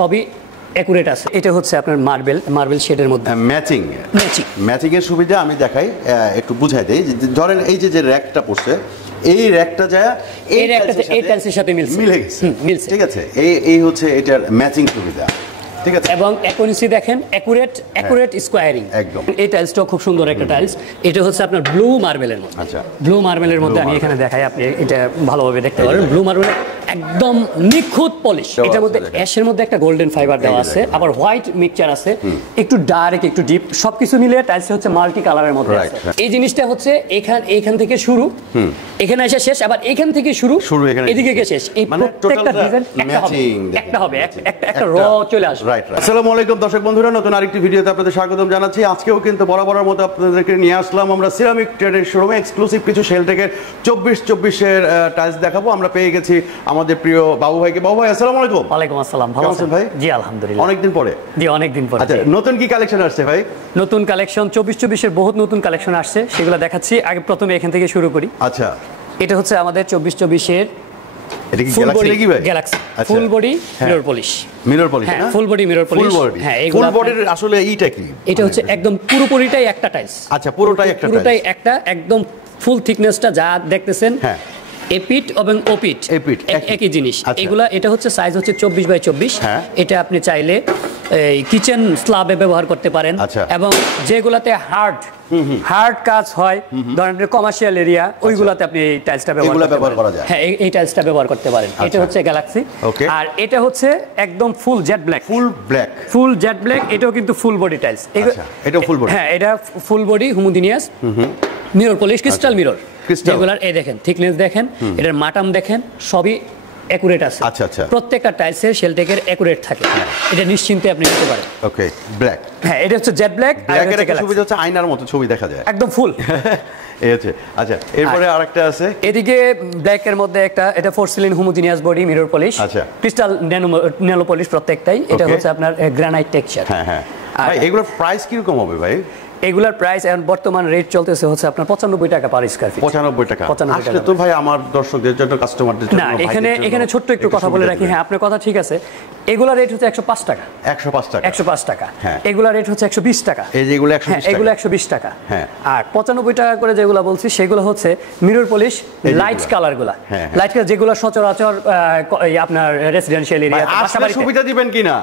সবই অ্যাকুরেট আছে। এটা হচ্ছে আপনার মার্বেল শেডের মধ্যে ম্যাচিং এর সুবিধা আমি দেখাই, একটু বুঝাই দেই। ধরেন এই যে র‍্যাকটা পড়ছে, এই র‍্যাকটা যায় এই টাইলসের সাথে মিলে গেছে। ঠিক আছে, এই হচ্ছে এটার ম্যাচিং সুবিধা। ঠিক আছে, এবং অ্যাকুরেসি দেখেন, অ্যাকুরেট স্কোয়ারিং একদম। এই টাইলসটা খুব সুন্দর একটা টাইলস। এটা হচ্ছে আপনার ব্লু মার্বেলের মধ্যে। আচ্ছা, ব্লু মার্বেলের মধ্যে আমি এখানে দেখাই, আপনি এটা ভালোভাবে দেখতে পারেন। ব্লু মার্বেল একদম নিখুঁত পলিশ। এটার মধ্যে অ্যাশের মধ্যে একটা গোল্ডেন ফাইবার দেওয়া আছে, আবার হোয়াইট মিক্সচার আছে, একটু ডার্ক একটু ডিপ, সবকিছু মিলে টাইলস হচ্ছে মাল্টি কালারের মধ্যে আছে। এই জিনিসটা হচ্ছে এখান থেকে শুরু, এখানে এসে শেষ, আবার এখান থেকে শুরু এদিকে গিয়ে শেষ। এই প্রত্যেকটা ডিজাইন একটা হবে, একটা র চলে আসবে। আসসালামু আলাইকুম দর্শক বন্ধুরা, নতুন আরেকটি ভিডিওতে আপনাদের স্বাগতম জানাচ্ছি। আজকেও কিন্তু বরাবরের মতো আপনাদেরকে নিয়ে আসলাম আমরা সিরামিক ট্রেডের শোরুমে এক্সক্লুসিভ কিছু শেলটেকের 24-24 টাইলস দেখাবো। আমরা পেয়ে গেছি আমাদের প্রিয় বাবু ভাইকে। বাবু ভাই আসসালামু আলাইকুম। ওয়ালাইকুম আসসালাম, ভালো আছেন ভাই? জি আলহামদুলিল্লাহ। অনেকদিন পরে। জি অনেকদিন পরে। আচ্ছা, নতুন কি কালেকশন আসছে ভাই? নতুন কালেকশন 24-24 বহুত নতুন কালেকশন আসছে, সেগুলো দেখাচ্ছি। আগে প্রথমে এখান থেকে শুরু করি। আচ্ছা, এটা হচ্ছে আমাদের 24-24 এটা কি গ্যালাক্সি নাকি ভাই? Galaxy full body mirror polish. Mirror polish না? Full body mirror polish. হ্যাঁ, ফুল বডির আসলে এইটা কি? এটা হচ্ছে একদম পুরোপুরিটাই একটা টাইলস। আচ্ছা, পুরোটাই একটা একদম ফুল থিকনেসটা যা দেখতেছেন, হ্যাঁ, এপিট এবং ওপিট একই জিনিস। এগুলা এটা হচ্ছে সাইজ হচ্ছে 24x24। এটা আপনি চাইলে এই কিচেন স্ল্যাবে ব্যবহার করতে পারেন, এবং যেগুলাতে হার্ড কাজ হয়, ধরেন কমার্শিয়াল এরিয়া, ওইগুলাতে আপনি এই টাইলসটা ব্যবহার করা যায়। হ্যাঁ, এই টাইলসটা ব্যবহার করতে পারেন। এটা হচ্ছে গ্যালাক্সি। আর এটা হচ্ছে একদম full jet black. Full jet black, এটাও কিন্তু ফুল বডি টাইলস। এটা ফুল বডি। হ্যাঁ, এটা full body homogeneous mirror polish, crystal mirror. যেগুলার এই দেখেন থিকনেস দেখেন, এটার মাটাম দেখেন, সবই অ্যাকুরেট আছে। আচ্ছা, প্রত্যেকটা টাইলসের শেলটেকের অ্যাকুরেট থাকে, এটা নিশ্চিন্তে আপনি নিতে পারেন। ওকে, ব্ল্যাক। হ্যাঁ, এটা হচ্ছে জেড ব্ল্যাক। ব্ল্যাকের একটা সুবিধা হচ্ছে আয়নার মতো ছবি দেখা যায় একদম ফুল। এই হচ্ছে। আচ্ছা, এরপরে আরেকটা আছে এদিকে ব্ল্যাকের মধ্যে একটা, এটা porcelain homogeneous body mirror polish. আচ্ছা, ক্রিস্টাল ন্যানো পলিশ প্রত্যেকটাই। এটা হচ্ছে আপনার গ্রানাইট টেক্সচার। হ্যাঁ, ভাই এগুলোর প্রাইস কি রকম হবে ভাই? এগুলার প্রাইস এখন বর্তমান রেট চলতেছে হচ্ছে আপনার 95 টাকা পার স্কয়ার ফিট। 95 টাকা। আসলে তো ভাই আমার দর্শকদের জন্য, কাস্টমারদের জন্য না, এখানে ছোট্ট একটু কথা বলে রাখি। হ্যাঁ, আপনার কথা ঠিক আছে। এগুলার রেট হচ্ছে 105 টাকা। 105 টাকা। এগুলার রেট হচ্ছে 120 টাকা। এই যেগুলো 120 টাকা, এগুলো 120 টাকা। হ্যাঁ, আর 95 টাকা করে যেগুলো বলছি সেগুলো হচ্ছে মিরর পলিশ লাইট কালারগুলা। লাইট কালার যেগুলো সচরাচর আপনার রেসিডেন্সিয়াল এরিয়া বাসাবাড়িতে সুবিধা দিবেন কিনা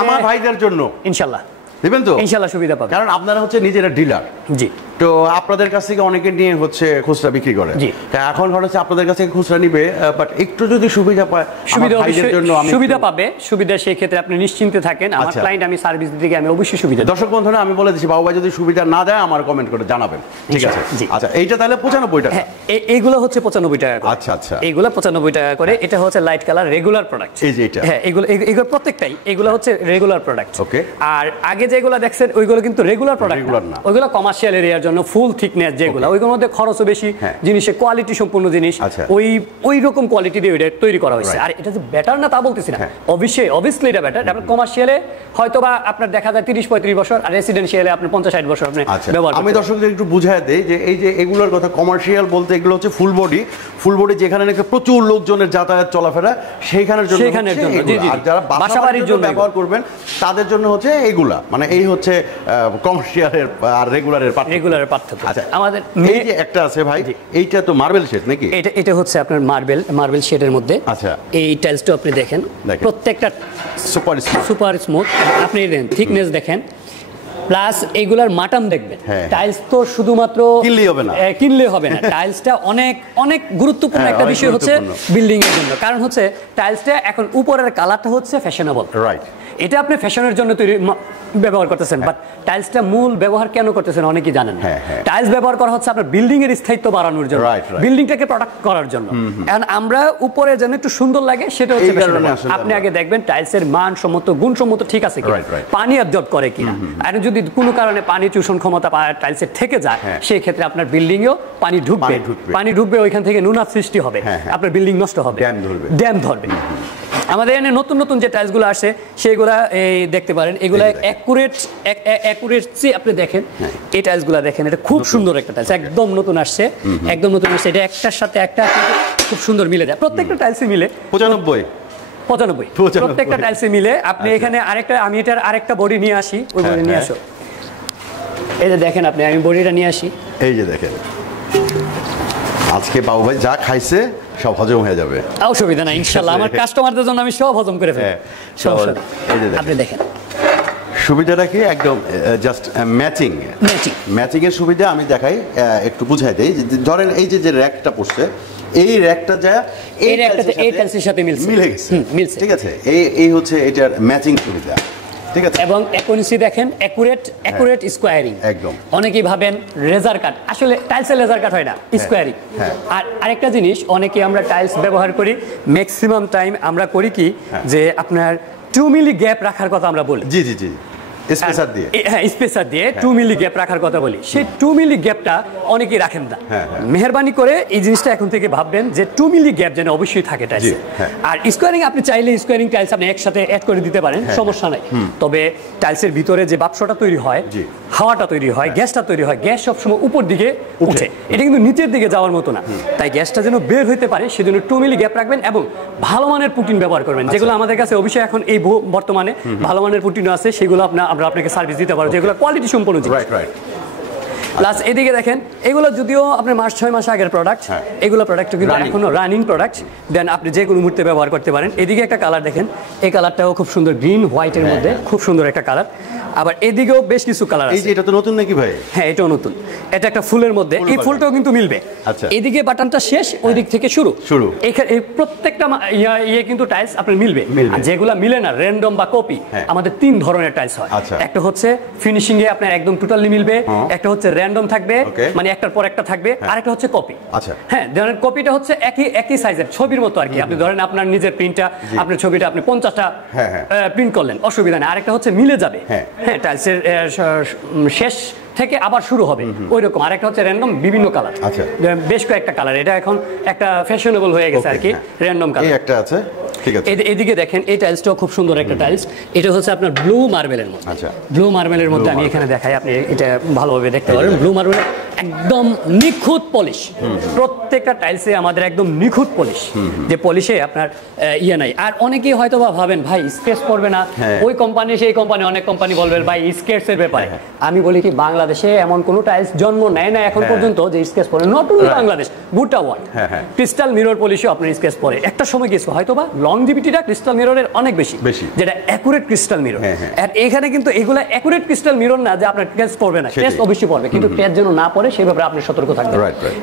আমার ভাইদের জন্য? ইনশাআল্লাহ দিবেন তো? ইনশাআল্লাহ সুবিধা পাবেন, কারণ আপনারা হচ্ছে নিজেরা ডিলার। জি, তো আপনাদের কাছ থেকে অনেকে নিয়ে হচ্ছে খুচরা বিক্রি করে। এখন হচ্ছে আপনাদের কাছে খুচরা নিবে, বাট একটু যদি সুবিধা পায়, সুবিধা পাবে। সুবিধা সেই ক্ষেত্রে আপনি নিশ্চিন্তে থাকেন। আমার ক্লায়েন্ট আমি সার্ভিস দিতে আমি অবশ্যই সুবিধা। দর্শক বন্ধুরা, আমি বলে দিচ্ছি, বাবু ভাই যদি সুবিধা না দেয় আমার কমেন্ট করে জানাবেন, ঠিক আছে? আচ্ছা, এইটা তাহলে 95 টাকা। এইগুলো হচ্ছে 95 টাকা। আচ্ছা, এইগুলো 95 টাকা করে। এটা হচ্ছে লাইট কালার রেগুলার প্রোডাক্ট। এই যে এটা, হ্যাঁ, এগুলো প্রত্যেকটাই এগুলো হচ্ছে রেগুলার প্রোডাক্ট। ওকে। আর আগে যেগুলো দেখছেন ওইগুলো কিন্তু রেগুলার প্রোডাক্ট না, ওইগুলো কমার্শিয়াল এরিয়ার জন্য ফুল থিকনেস যেগুলো, ওইগুলোর মধ্যে খরচও বেশি, জিনিসের কোয়ালিটি সম্পূর্ণ জিনিস, ওই রকম কোয়ালিটি দিয়ে ওইটা তৈরি করা হয়েছে। আর এটা যে বেটার না তা বলতেছি না, অবভিয়াসলি এটা বেটার। আপনার কমার্শিয়ালে হয়তোবা আপনার দেখা যায় 30-35 বছর, আর রেসিডেন্সিয়ালে আপনি 50-60 বছর আপনি ব্যবহার করেন। আমি দর্শকদের একটু বুঝায় দেই যে এই যে এগুলোর কথা, কমার্শিয়াল বলতে এগুলো হচ্ছে ফুল বডি যেখানে নাকি প্রচুর লোকজনের যাতায়াত চলাফেরা সেইখানের জন্য, আর যারা বাসাবাড়ির জন্য ব্যবহার করবেন তাদের জন্য হচ্ছে এগুলা, মানে এই হচ্ছে কমার্শিয়ালের আর রেগুলারের পার্থক্য। আচ্ছা, আমাদের এই যে একটা আছে ভাই, এইটা তো মার্বেল শেড নাকি? এটা হচ্ছে আপনার মার্বেল শেডের মধ্যে। আচ্ছা, এই টাইলসটা আপনি দেখেন, প্রত্যেকটা সুপার স্মুথ। আপনি দেখেন থিকনেস দেখেন, প্লাস এগুলার মাটাম দেখবেন। টাইলস তো শুধুমাত্র কিনলে হবে না, টাইলসটা অনেক গুরুত্বপূর্ণ একটা বিষয় হচ্ছে বিল্ডিং এর জন্য। কারণ হচ্ছে টাইলসটা এখন উপরের কালারটা হচ্ছে ফ্যাশনেবল, রাইট? এটা আপনি ফ্যাশনের জন্য তৈরি ব্যবহার করতেছেন, বাট টাইলসটা মূল ব্যবহার কেন করতেছেন অনেকেই জানেন না। টাইলস ব্যবহার করা হচ্ছে আপনার বিল্ডিং এর স্থায়িত্ব বাড়ানোর জন্য, বিল্ডিংটাকে প্রোটেক্ট করার জন্য। এখন আমরা উপরে যেন একটু সুন্দর লাগে সেটা হচ্ছে আপনি আগে দেখবেন টাইলসের মানসম্মত গুণসম্মত ঠিক আছে কিনা, পানি অ্যাবজর্ব করে কিনা। আর যদি কোনো কারণে পানি চুষণ ক্ষমতা টাইলসের থেকে যায়, সেই ক্ষেত্রে আপনার বিল্ডিং এও পানি ঢুকবে, ওইখান থেকে নুনা সৃষ্টি হবে, আপনার বিল্ডিং নষ্ট হবে, ড্যাম ধরবে। আমাদের এখানে নতুন নতুন যে টাইলসগুলো আসে সেগুলা দেখতে পারেন, এগুলা অ্যাকুরেসি আপনি দেখেন। এই টাইলসগুলো দেখেন, এটা খুব সুন্দর একটা টাইলস, একদম নতুন আসছে। এটা একটার সাথে একটা খুব সুন্দর মিলে যায়, প্রত্যেকটা টাইলসই মিলে। 95 95 প্রত্যেকটা টাইলসে মিলে। আপনি এখানে আরেকটা, আমি এটার আরেকটা বডি নিয়ে আসি, ওই বডি নিয়ে আসো। এই যে দেখেন আপনি, আমি বডিটা নিয়ে আসি। এই যে দেখেন, আজকে বাবু ভাই যা খাইছে সব হজম হয়ে যাবে, অসুবিধা নাই ইনশাআল্লাহ। আমার কাস্টমারদের জন্য আমি সব হজম করে ফেলবো। আপনি দেখেন সুবিধাটা কি, একদম জাস্ট ম্যাচিং এর সুবিধা আমি দেখাই, একটু বুঝাই দেই। ধরেন এই যে র্যাকটা পড়ছে, এই র্যাকটা যা এই টাইলসের সাথে মিলে গেছে, ঠিক আছে। এই হচ্ছে এটার ম্যাচিং সুবিধা, ঠিক আছে। এবং অ্যাকুরেসি দেখেন, অ্যাকুরেট স্কোয়ারিং। একদম, অনেকেই ভাবেন রেজার কাট, আসলে টাইলসের লেজার কাট হয় না, স্কোয়ারিং। আর আরেকটা জিনিস, অনেকে আমরা টাইলস ব্যবহার করি, ম্যাক্সিমাম টাইম আমরা করি কি, যে আপনার 2 মিলি গ্যাপ রাখার কথা আমরা বলি। জি জি জি, স্পেসার দিয়ে 2 মিলি গ্যাপ রাখার কথা বলি। সেই 2 মিলি গ্যাপটা অনেকেই রাখেন না। মেহেরবানি করে এই জিনিসটা এখন থেকে ভাববেন যে 2 মিলি গ্যাপ যেন অবশ্যই থাকে টাইলসে। আর স্কোয়ারিং আপনি চাইলে স্কোয়ারিং টাইলস আপনি একসাথে অ্যাড করে দিতে পারেন, সমস্যা নাই। তবে টাইলসের ভিতরে যে বাক্সটা তৈরি হয়, হাওয়াটা তৈরি হয়, গ্যাসটা তৈরি হয়, গ্যাস সবসময় উপর দিকে উঠে, এটা কিন্তু নিচের দিকে যাওয়ার মতো না। তাই গ্যাসটা যেন বের হইতে পারে সেজন্য 2 মিলি গ্যাপ রাখবেন এবং ভালো মানের পুটিন ব্যবহার করবেন, যেগুলো আমাদের কাছে অবশ্যই এখন এই বর্তমানে ভালো মানের পুটিনও আছে, সেগুলো আমরা আপনাকে সার্ভিস দিতে পারবো, যেগুলো কোয়ালিটি সম্পন্ন জিনিস। প্লাস এদিকে দেখেন, এগুলো যদিও আপনার 6 মাস আগের প্রোডাক্ট, এগুলো প্রোডাক্ট কিন্তু এখনো রানিং প্রোডাক্ট, দেন আপনি যে কোনো মুহূর্তে ব্যবহার করতে পারেন। এদিকে একটা কালার দেখেন, এই কালারটাও খুব সুন্দর, গ্রিন হোয়াইটের মধ্যে খুব সুন্দর একটা কালার। আবার এদিকেও বেশ কিছু কালার আছে। এটা তো নতুন নাকি ভাই? হ্যাঁ, এটাও নতুন। এটা একটা ফুলের মধ্যে, এই ফুলটাও কিন্তু মিলবে। এদিকে বাটনটা শেষ, ওই দিক থেকে শুরু। এখানে প্রত্যেকটা ইয়ে কিন্তু টাইলস আপনার মিলবে। আর যেগুলো মিলে না, র্যান্ডম বা কপি, আমাদের 3 ধরনের টাইলস হয়। একটা হচ্ছে ফিনিশিং এ আপনার একদম টোটালি মিলবে, একটা হচ্ছে র্যান্ডম থাকবে, মানে একটার পর একটা থাকবে, আর একটা হচ্ছে কপি। হ্যাঁ, ধরেন কপিটা হচ্ছে একই সাইজের, ছবির মতো আর কি। আপনি ধরেন আপনার নিজের প্রিন্টটা, আপনার ছবিটা আপনি 50টা প্রিন্ট করলেন, অসুবিধা নেই। আরেকটা হচ্ছে মিলে যাবে, হ্যাঁ, টাইলসের শেষ থেকে আবার শুরু হবে ওই রকম। আরেকটা হচ্ছে র্যান্ডম, বিভিন্ন কালার, বেশ কয়েকটা কালার। এটা এখন একটা ফ্যাশনেবল হয়ে গেছে আর কি, র্যান্ডম কালার। একটা আছে, ঠিক আছে। এদিকে দেখেন, এই টাইলসটাও খুব সুন্দর একটা টাইলস। এটা হচ্ছে আপনার ব্লু মার্বেলের মধ্যে। ব্লু মার্বেলের মধ্যে আমি এখানে দেখাই, আপনি এটা ভালোভাবে দেখতে পারেন। ব্লু মার্বেল একদম নিখুঁত পলিশ, প্রত্যেকটা টাইলসে আমাদের একদম নিখুঁত পলিশ, যে পলিশে আপনার ইয়ে নাই। আর অনেকেই হয়তো বা ভাবেন ভাই স্কেচ করবে না, ওই কোম্পানি সেই কোম্পানি, অনেক কোম্পানি বলবে ভাই স্কেচের ব্যাপারে। আমি বলি কি, বাংলাদেশে এমন কোনো টাইলস জন্ম নেয় না এখন পর্যন্ত যে স্কেচ পরে, নট অনলি বাংলাদেশ, গোটা ওয়ার্ল্ড। ক্রিস্টাল মিরর পলিশে আপনার স্কেচ পরে, একটা সময় কিছু হয়তো বা লংজিভিটিটা ক্রিস্টাল মিররের অনেক বেশি, যেটা অ্যাকুরেট ক্রিস্টাল মিরর। আর এখানে কিন্তু এগুলা অ্যাকুরেট ক্রিস্টাল মিরর না যে আপনার টেস্ট পড়বে না, টেস্ট অবশ্যই পড়বে, কিন্তু টেস্ট যেন না পড়ে সেই ব্যাপারে আপনি সতর্ক থাকবেন।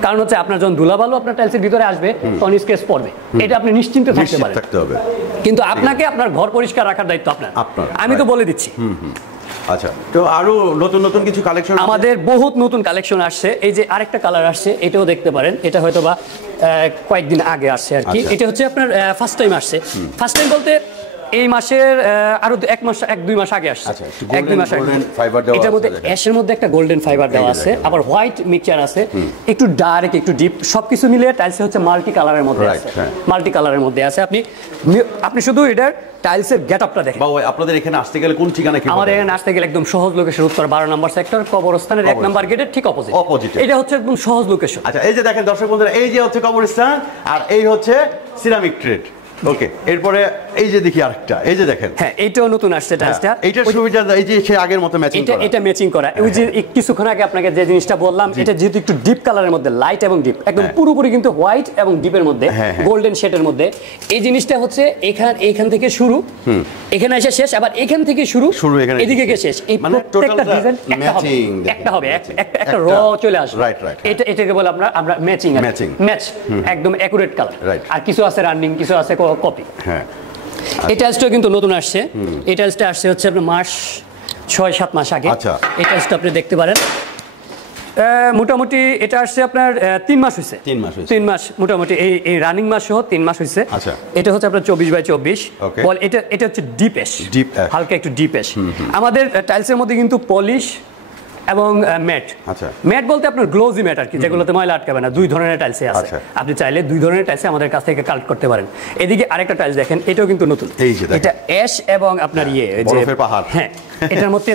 কারণ হচ্ছে আপনার যখন ধুলাবালু আপনার টাইলসের ভিতরে আসবে, তখন স্কেচ পড়বে, এটা আপনি নিশ্চিন্তে থাকতে পারেন। কিন্তু আপনাকে আপনার ঘর পরিষ্কার রাখার দায়িত্ব আপনার, আমি তো বলে দিচ্ছি। আচ্ছা, তো আরো নতুন নতুন কিছু কালেকশন আমাদের বহুত নতুন কালেকশন আসছে। এই যে আরেকটা কালার আসছে, এটাও দেখতে পারেন। এটা হয়তো বা কয়েকদিন আগে আসছে আর কি। এটা হচ্ছে আপনার ফার্স্ট টাইম আসছে। ফার্স্ট টাইম বলতে এই মাসের আরো 1-2 মাস আগে আসছে। 1-2 মাস আগে এটার মধ্যে অ্যাশের মধ্যে একটা গোল্ডেন ফাইবার দেওয়া আছে, আবার হোয়াইট মিক্সচার আছে, একটু ডার্ক একটু ডিপ, সবকিছু মিলিয়ে টাইলস হচ্ছে মাল্টি কালারের মধ্যে আছে। মাল্টি কালারের মধ্যে আছে। আপনি শুধু এটার টাইলসের গেটআপটা দেখেন। বাবা, আপনাদের এখানে আসতে গেলে কোন ঠিকানা কি? আমাদের এখানে আসতে গেলে একদম সহজ লোকেশন, উত্তর 12 নম্বর সেক্টর, কবরস্থানের 1 নম্বর গেটের ঠিক অপোজিট। এটা হচ্ছে একদম সহজ লোকেশন। আচ্ছা, এই যে দেখেন দর্শক বন্ধুরা, এই যে হচ্ছে কবরস্থান, আর এই হচ্ছে সিরামিক ট্রেড। ওকে, এরপরে এই যে দেখি আরেকটা, এই যে দেখেন, হ্যাঁ, এইটাও নতুন আসছে টাইলসটা। এইটার সুবিধা এই যে সে আগের মতো ম্যাচিং করা, এটা ম্যাচিং করা। ওই যে কিছুক্ষণ আগে আপনাকে যে জিনিসটা বললাম, এটা যেহেতু একটু ডিপ কালারের মধ্যে, লাইট এবং ডিপ, একদম পুরোপুরি কিন্তু হোয়াইট এবং ডিপের মধ্যে, গোল্ডেন শেডের মধ্যে। এই জিনিসটা হচ্ছে এখান থেকে শুরু, এখানে এসে শেষ, আবার এখান থেকে শুরু, এদিকে গিয়ে শেষ। এই প্রত্যেকটা ডিজাইন একটা হবে, একটা র চলে আসবে। এটাকে বলে আমরা ম্যাচিং, ম্যাচ, একদম অ্যাকুরেট কালার। আর কিছু আছে রানিং, কিছু আছে কপি। এই টাইলসটা কিন্তু নতুন আসছে। এই টাইলসটা আসছে হচ্ছে আপনার 6-7 মাস আগে। এই টাইলসটা আপনি দেখতে পারেন। মোটামুটি এটা আসছে আপনার 3 মাস হয়েছে। 3 মাস মোটামুটি, এই রানিং মাস সহ 3 মাস হয়েছে। এটা হচ্ছে আপনার 24x24। এটা হচ্ছে ডিপ অ্যাশ, হালকা একটু ডিপ অ্যাশ। আমাদের টাইলসের মধ্যে কিন্তু পলিশ এবং ম্যাট। ম্যাট বলতে আপনার গ্লোজি ম্যাট আর কি, যেগুলোতে ময়লা আটকাবে না। 2 ধরনের টাইলসে আছে। আপনি চাইলে 2 ধরনের টাইলসে আমাদের কাছ থেকে কালেক্ট করতে পারেন। এদিকে আরেকটা টাইলস দেখেন, এটাও কিন্তু নতুন। এটা অ্যাশ এবং আপনার বরফের পাহাড়। হ্যাঁ, এটার মধ্যে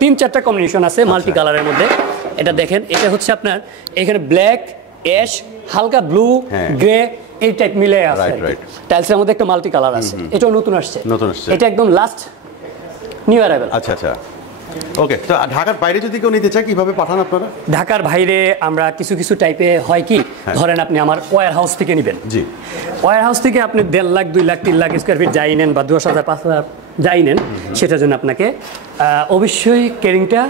3-4টা কম্বিনেশন আছে মাল্টি কালারের মধ্যে। এটা দেখেন, এটা হচ্ছে আপনার এখানে ব্ল্যাক, অ্যাশ, হালকা ব্লু, গ্রে এই টাইপ মিলে আছে। টাইলসের মধ্যে একটা মাল্টি কালার আছে, এটাও নতুন আসছে। এটা একদম লাস্ট নিউ অ্যারাইভেল। আচ্ছা আচ্ছা, ওকে। তো ঢাকার বাইরে যদি কেউ নিতে চায় কিভাবে পাঠান আপনারা? ঢাকার বাইরে আমরা কিছু কিছু টাইপে হয় কি, ধরেন আপনি আমার ওয়্যার হাউস থেকে নেবেন, জি, ওয়্যার হাউস থেকে আপনি 1.5 লাখ 2 লাখ 3 লাখ স্কোয়ার ফিট যাই নেন বা 10,000 5,000 যাই নেন, সেটার জন্য আপনাকে অবশ্যই কেরিংটা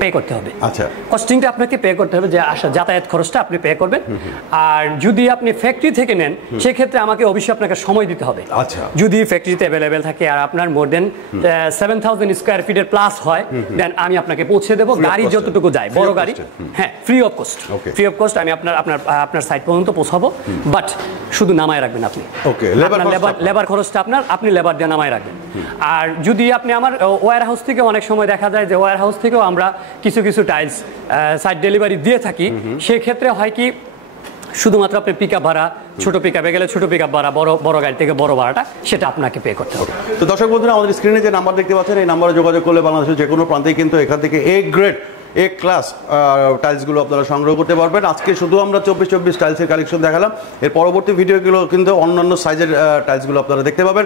পে করতে হবে। আচ্ছা, কস্টিংটা আপনাকে পে করতে হবে, যে আসা যাতায়াত খরচটা আপনি পে করবেন। আর যদি আপনি ফ্যাক্টরি থেকে নেন সেক্ষেত্রে আমাকে অবশ্যই আপনাকে সময় দিতে হবে। আচ্ছা, যদি ফ্যাক্টরিতে অ্যাভেলেবেল থাকে আর আপনার মোর দেন 7,000 স্কোয়ার ফিটের প্লাস হয়, দেন আমি আপনাকে পৌঁছে দেবো, গাড়ি যতটুকু যায় বড় গাড়ি, হ্যাঁ free of cost, free of cost আমি আপনার সাইট পর্যন্ত পৌঁছাবো। বাট শুধু নামায় রাখবেন আপনি, ওকে, লেবার খরচটা আপনি লেবার দিয়ে নামায় রাখবেন। আর যদি আপনি আমার ওয়্যার হাউস থেকে, অনেক সময় দেখা যায় যে ওয়্যার হাউস থেকেও আমরা কিছু কিছু টাইলস সাইড ডেলিভারি দিয়ে থাকি, সেক্ষেত্রে হয় কি শুধুমাত্র আপনি পিকআপ ভাড়া, ছোট পিকআপে গেলে ছোট পিকআপ ভাড়া, বড় গাড়ি থেকে বড় ভাড়াটা সেটা আপনাকে পে করতে হবে। তো দর্শক বন্ধুরা, আমাদের স্ক্রিনে যে নাম্বার দেখতে পাচ্ছেন, এই নাম্বারে যোগাযোগ করলে বাংলাদেশের যে কোনো প্রান্তেই কিন্তু এখান থেকে এ গ্রেড এ ক্লাস টাইলসগুলো আপনারা সংগ্রহ করতে পারবেন। আজকে শুধু আমরা 24 টাইলসের কালেকশন দেখালাম, এর পরবর্তী ভিডিওগুলো কিন্তু অন্যান্য সাইজের টাইলসগুলো আপনারা দেখতে পাবেন।